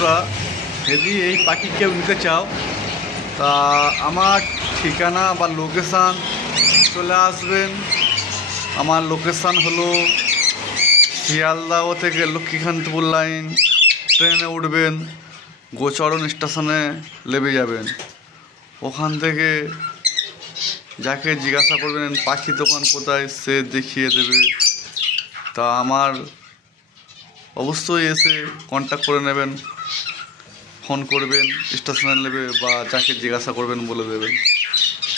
বন্ধুরা, যদি এই পাখি কেউ নিতে চাও তা আমার ঠিকানা বা লোকেশান চলে আসবেন। আমার লোকেশান হলো শিয়ালদাহ থেকে লক্ষ্মীকান্তপুর লাইন, ট্রেনে উঠবেন, গোচরণ স্টেশনে নেমে যাবেন। ওখান থেকে যাকে জিজ্ঞাসা করবেন পাখি দোকান কোথায়, সে দেখিয়ে দেবে। তা আমার অবশ্যই এসে কন্ট্যাক্ট করে নেবেন, ফোন করবেন, স্টেশনে নেবে বা যাকে জিজ্ঞাসা করবেন বলে দেবেন।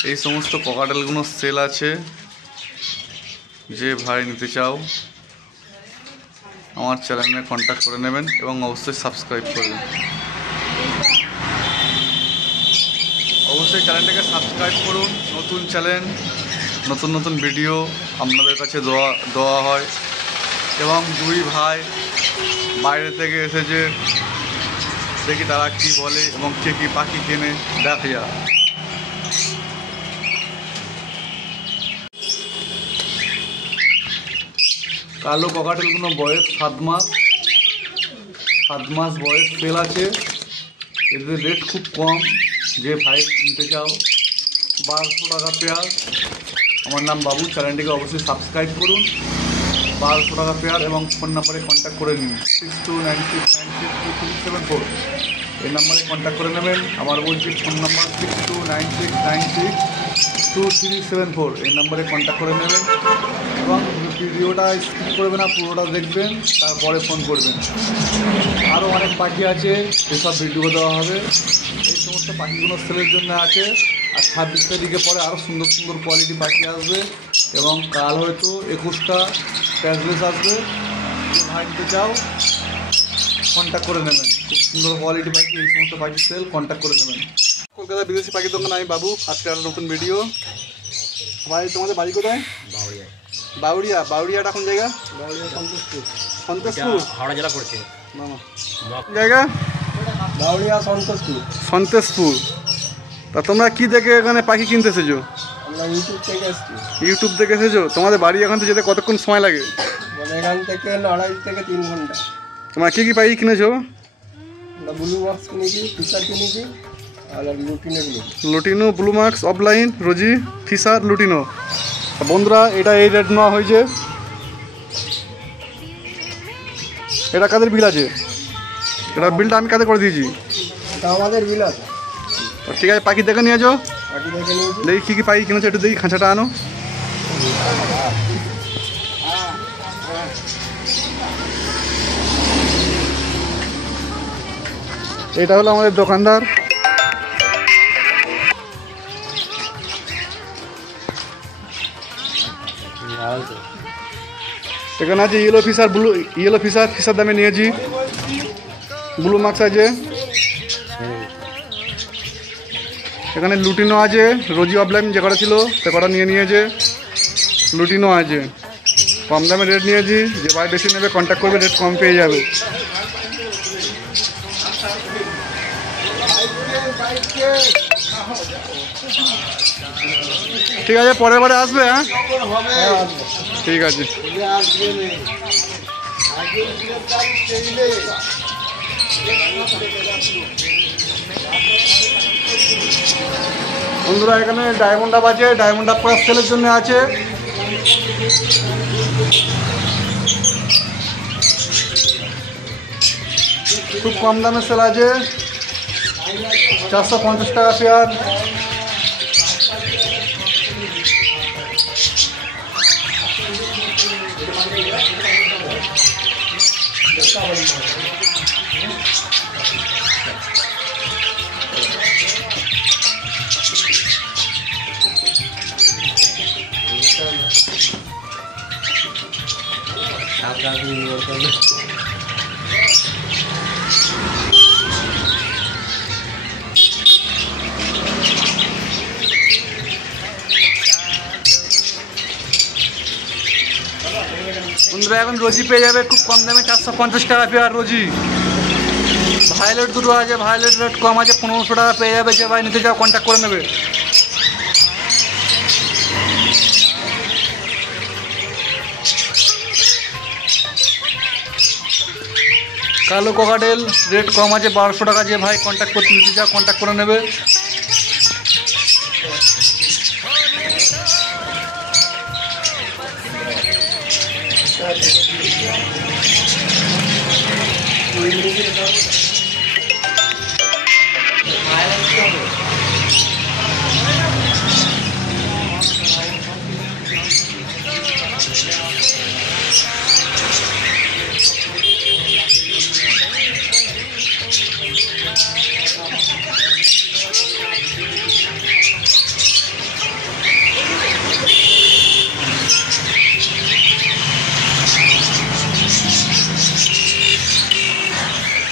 এই সমস্ত ককাটেলগুলো সেল আছে, যে ভাই নিতে চাও আমার চ্যানেলে কন্ট্যাক্ট করে নেবেন এবং অবশ্যই সাবস্ক্রাইব করবেন। অবশ্যই চ্যানেলটাকে সাবস্ক্রাইব করুন। নতুন চ্যানেল, নতুন নতুন ভিডিও আপনাদের কাছে দেওয়া হয়। এবং দুই ভাই বাইরে থেকে এসেছে, দেখি তারা কি বলে এবং কে কী পাখি কেনে দেখা যায়। কালো ককাটেলগুলো বয়স 7 মাস, 7 মাস বয়স সেল আছে। এদের রেট খুব কম, যে ভাই নিতে চাও 1200 টাকা পেয়ার। আমার নাম বাবু, চ্যানেলটিকে অবশ্যই সাবস্ক্রাইব করুন। 1200 টাকা পেয়ার এবং ফোন নাম্বারে কন্ট্যাক্ট করে নিন 6296962374। এই নাম্বারে কন্ট্যাক্ট করে নেবেন। আমার বলছি ফোন নাম্বার 6296962374। এই নাম্বারে কন্ট্যাক্ট করে নেবেন এবং ভিডিওটা স্কিপ করবেন না, পুরোটা দেখবেন, তারপরে ফোন করবেন। আরও অনেক পাখি আছে, সেসব ভিডিও দেওয়া হবে। এই সমস্ত পাখিগুলো সেলের জন্য আছে। আর 26 তারিখে পরে আরও সুন্দর সুন্দর কোয়ালিটি পাখি আসবে এবং কাল হয়তো 21টা প্যাচলেস আসবে। যে ভাই নিতে চাও কন্ট্যাক্ট করে নেবেন। খুব সুন্দর কোয়ালিটি পাখি, এই সমস্ত পাখি সেল, কন্ট্যাক্ট করে নেবেন। কলকাতা বিদেশি পাখির দোকান, আমি বাবু। আজকে একটা নতুন ভিডিও। ভাই তোমাদের বাড়ি কোথায়? বাউরিয়া। বাউরিয়াটা কোন জায়গা? সন্তোষপুর, হাওড়া জেলা পড়ছে। জায়গা বাউরিয়া সন্তোষপুর। সন্তোষপুর। তা তোমরা কি দেখে এখানে পাখি কিনতে এসেছো? আমরা ইউটিউব থেকে এসেছি। ইউটিউব থেকে এসেছো? তোমাদের বাড়ি এখান থেকে যেতে কতক্ষণ সময় লাগে? মানে এখান থেকে 2.5 থেকে 3 ঘন্টা। তোমরা কী কী পাখি কিনেছো? আমরা ব্লু বক্স কিনেছি, ফিশার কিনেছি আর লুটিনো কিনেছি। লুটিনো, ব্লু মার্কস, অফলাইন, রোজি, ফিশার, লুটিনো। বন্ধুরা, এটা এই রেট নেওয়া হয়েছে। এটা কাদের বিল আছে? এটা বিলটা আমি কাদের করে দিয়েছি। এটা আমাদের বিল আছে। ঠিক আছে, পাখি দেখে নিয়েছো? বাকি দেখে নিয়েছি। দেখি কী কী পাখি কিনেছো, একটু দেখি, খাঁচাটা আনো। এটা হলো আমাদের দোকানদার। এখানে আছে ইয়েলো ফিশার, ইয়েলো ফিশার দামে নিয়েছি। ব্লু মার্কস আছে, এখানে লুটিনো আছে, রোজি অফলাইন যে কটা ছিল সে কটা নিয়েছে। লুটিনো আছে, কম দামে রেট নিয়েছি। যে ভাই বেশি নেবে কন্ট্যাক্ট করবে, রেট কম পেয়ে যাবে। ঠিক আছে, পরের বারে আসবে। হ্যাঁ, ঠিক আছে। বন্ধুরা, এখানে ডায়মন্ড আপ আছে, ডায়মন্ড আপ করা সেলের জন্য আছে। খুব কম দামে সেল আছে, 450 টাকা পেয়ার। বন্ধুরা, এখন রোজি পেয়ে যাবে খুব কম দামে, 450 টাকা পেয়ার রোজি। ভায়োলেট দুটো আছে, ভায়োলেট রেট কম আছে, 1500 টাকা পেয়ে যাবে। যে ভাই নিতে যাও কন্ট্যাক্ট করে নেবে। কালো ককাটেল রেট কম আছে 1200 টাকা। যে ভাই কন্ট্যাক্ট করতে নিতে চাও কন্ট্যাক্ট করে নেবে।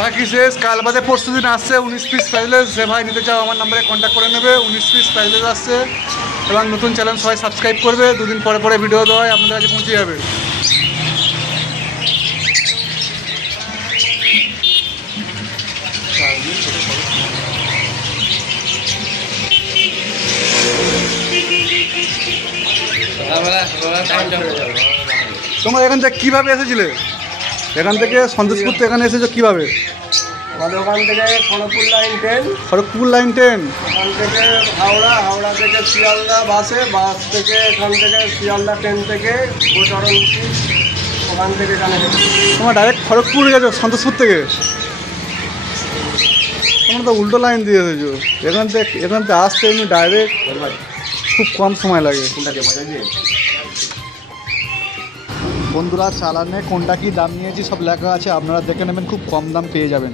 বাকি শেষ, কাল বাদে পরশু দিন আসছে 19 পিস প্যারেলেস। যে ভাই নিতে চাও আমার নাম্বারে কন্ট্যাক্ট করে নেবে। 19 পিস প্যারেলেস আসছে এবং নতুন চ্যানেল সবাই সাবস্ক্রাইব করবে। 2 দিন পরে পরে ভিডিও দেওয়া হয়, আপনাদের কাছে পৌঁছে যাবে। তোমরা এখান থেকে কীভাবে এসেছিলে? এখান থেকে সন্তোষপুর থেকে এখানে এসেছো কীভাবে? আমাদের ওখান থেকে খড়গপুর লাইন 10, খড়গপুর লাইন 10, ওখান থেকে হাওড়া, হাওড়া থেকে শিয়ালদা বাসে, বাস থেকে এখান থেকে শিয়ালদা ট্রেন থেকে গোচরণ, ওখান থেকে এখানে তোমরা ডাইরেক্ট খড়গপুর গেছো সন্তোষপুর থেকে? তোমরা তো উল্টো লাইন দিয়ে এসেছো। এখান থেকে আসতে এমনি ডাইরেক্ট খুব কম সময় লাগে। বন্ধুরা চালানে কোনটা কি দাম নিয়েছি সব লেখা আছে, আপনারা দেখে নেবেন, খুব কম দাম পেয়ে যাবেন।